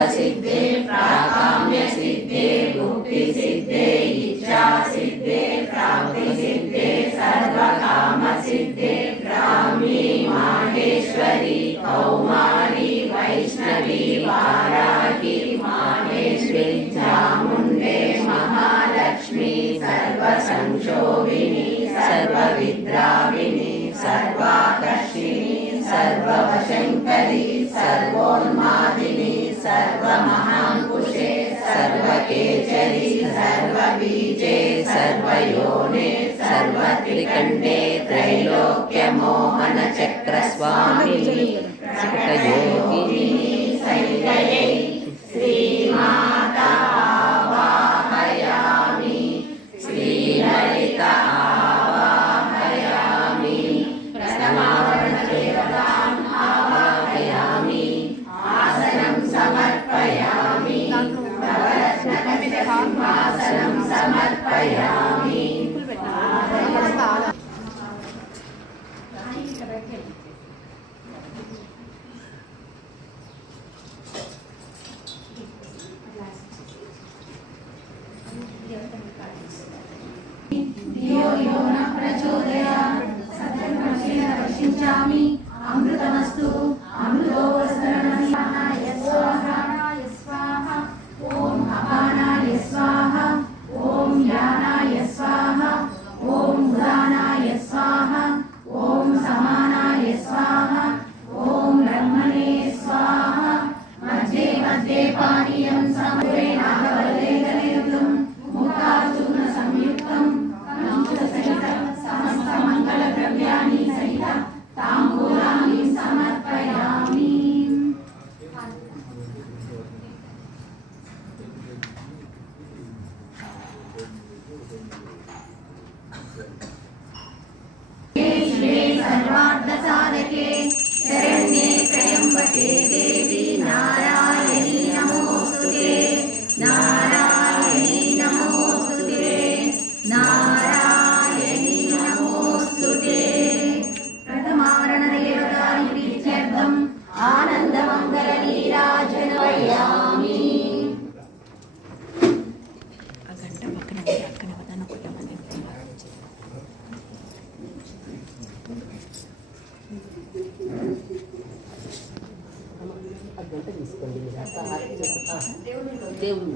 सिद्धे प्राकाम्य सिद्धे भुक्ति सिद्धे इच्छा सिद्धे प्राप्ति सिद्धे सर्वकाम सिद्धे ब्राह्मी माहेश्वरी कौमारी वैष्णवी वाराही माहेश्वरी चामुण्डे महालक्ष्मी सर्वसंक्षोभिनी सर्वविद्राविणी सर्वाकर्षिणी सर्ववशंकरी सर्वोन्मादिनी सर्वमहांकुशे सर्वकेचरी सर्वबीजे सर्वयोने सर्वत्रिकण्डे त्रैलोक्यमोहनचक्रस्वामिनी सुखयोगिनी संज्ञये श्रीमाता आवाहयामि श्रीललिता आवाहयामि प्रणमावरणदेवताम् आवाहयामि आसनं समर्पयामि नवरत्नकसिंहासनं समर्पयामि धियो यो न प्रचोदयात् सत्कर्मफलेन वर्षिष्यामि अमृतमस्तु अमृतो वस्त्रणाय स्वाहा स्वाहा ॐ अपानाय स्वाहा ॐ यानाय स्वाहा ॐ उदानाय स्वाहा ॐ समानाय स्वाहा ॐ ब्रह्मणे स्वाहा मध्ये मध्ये पानीयं समूहे नागवल्लेखनिर्गुं मुखार्जुन संयुक्तं पंचसहितं समस्त मंगलद्रव्याणि सहितं ताम्बूलानि समर्पयामि। शिवे सर्वार्थसाधके शरण्ये त्र्यम्बके देवी नारायणी नमोस्तुते नारायणी नमोस्तुते नारायणी नमोस्तुते। प्रथमावरणदेवतानि प्रीत्यर्थम् आनन्दमङ्गलनीराजनमयामि। దేవుడు